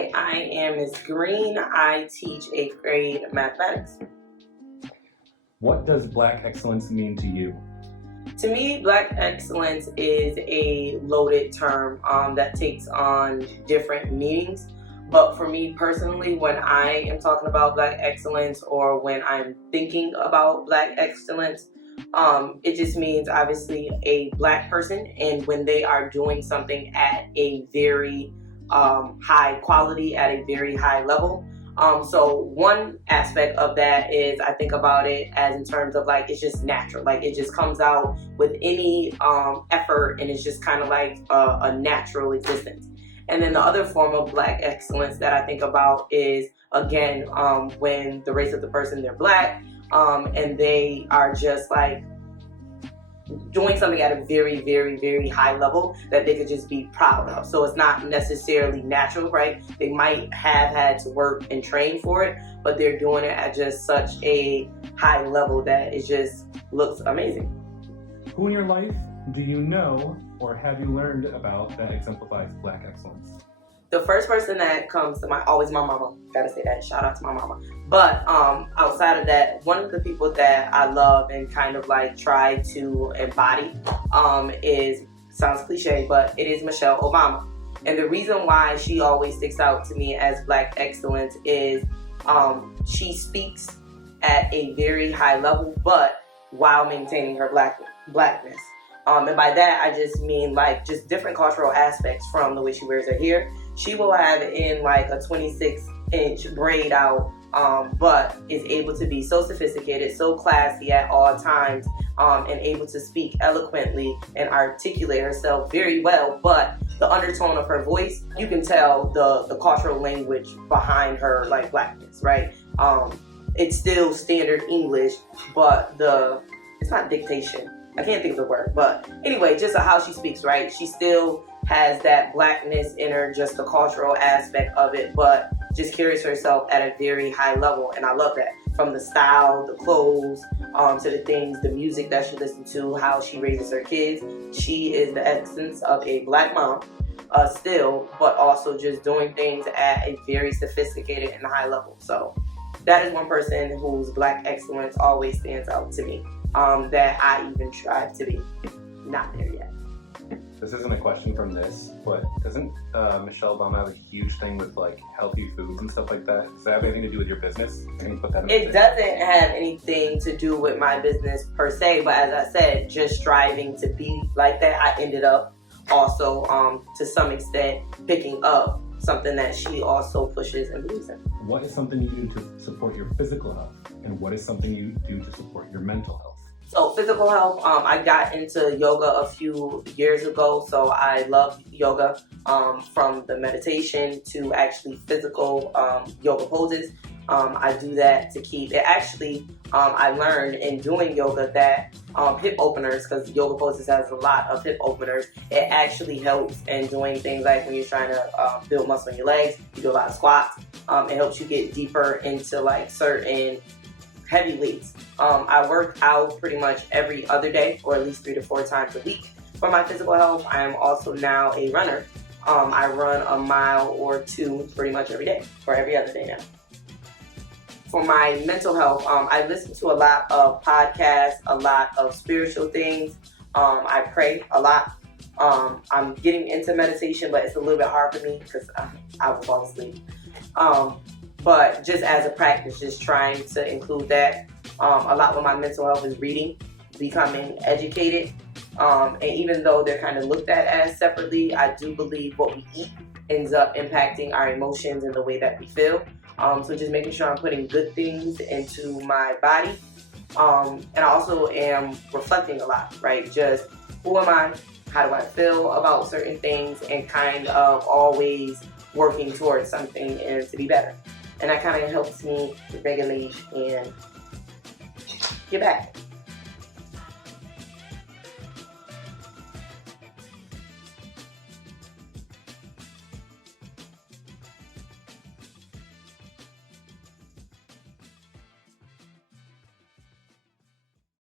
Hi, I am Ms. Greene. I teach 8th grade mathematics. What does Black excellence mean to you? To me, Black excellence is a loaded term that takes on different meanings. But for me personally, when I am talking about Black excellence or when I'm thinking about Black excellence, it just means obviously a Black person, and when they are doing something at a very high quality, at a very high level. So one aspect of that is I think about it as in terms of like it's just natural, like it just comes out with any effort, and it's just kind of like a natural existence. And then the other form of Black excellence that I think about is again when the race of the person, they're Black, and they are just like doing something at a very, very, very high level that they could just be proud of. So it's not necessarily natural, right? They might have had to work and train for it, but they're doing it at just such a high level that it just looks amazing. Who in your life do you know or have you learned about that exemplifies Black excellence? The first person that comes to mind, always my mama. Gotta say that, shout out to my mama. But outside of that, one of the people that I love and kind of like try to embody is, sounds cliche, but it is Michelle Obama. And the reason why she always sticks out to me as Black excellence is she speaks at a very high level, but while maintaining her blackness. And by that, I just mean like just different cultural aspects from the way she wears her hair. She will have in like a 26-inch braid out, but is able to be so sophisticated, so classy at all times, and able to speak eloquently and articulate herself very well. But the undertone of her voice, you can tell the cultural language behind her like Blackness, right? It's still standard English, but it's not dictation. I can't think of the word, but anyway, just how she speaks, right? She still has that Blackness in her, just the cultural aspect of it, but just carries herself at a very high level, and I love that. From the style, the clothes, to the things, the music that she listens to, how she raises her kids. She is the essence of a Black mom, still, but also just doing things at a very sophisticated and high level. So that is one person whose Black excellence always stands out to me, that I even strive to be. Not there yet. This isn't a question from this, but doesn't Michelle Obama have a huge thing with like healthy foods and stuff like that? Does that have anything to do with your business? Can you put that in It doesn't have anything to do with my business per se, but as I said, just striving to be like that, I ended up also, to some extent, picking up something that she also pushes and believes in. What is something you do to support your physical health? And what is something you do to support your mental health? So physical health, I got into yoga a few years ago, so I love yoga, from the meditation to actually physical yoga poses. I do that to keep it. Actually, I learned in doing yoga that hip openers, because yoga poses has a lot of hip openers, it actually helps in doing things like when you're trying to build muscle in your legs, you do a lot of squats. It helps you get deeper into like certain heavy weights. I work out pretty much every other day, or at least 3 to 4 times a week for my physical health. I am also now a runner. I run a mile or 2 pretty much every day, or every other day now. For my mental health, I listen to a lot of podcasts, a lot of spiritual things. I pray a lot. I'm getting into meditation, but it's a little bit hard for me because I will fall asleep. But just as a practice, just trying to include that. A lot with my mental health is reading, becoming educated. And even though they're kind of looked at as separately, I do believe what we eat ends up impacting our emotions and the way that we feel. So just making sure I'm putting good things into my body. And I also am reflecting a lot, right? Just who am I? How do I feel about certain things? And kind of always working towards something and to be better. And that kind of helps me regulate and get back.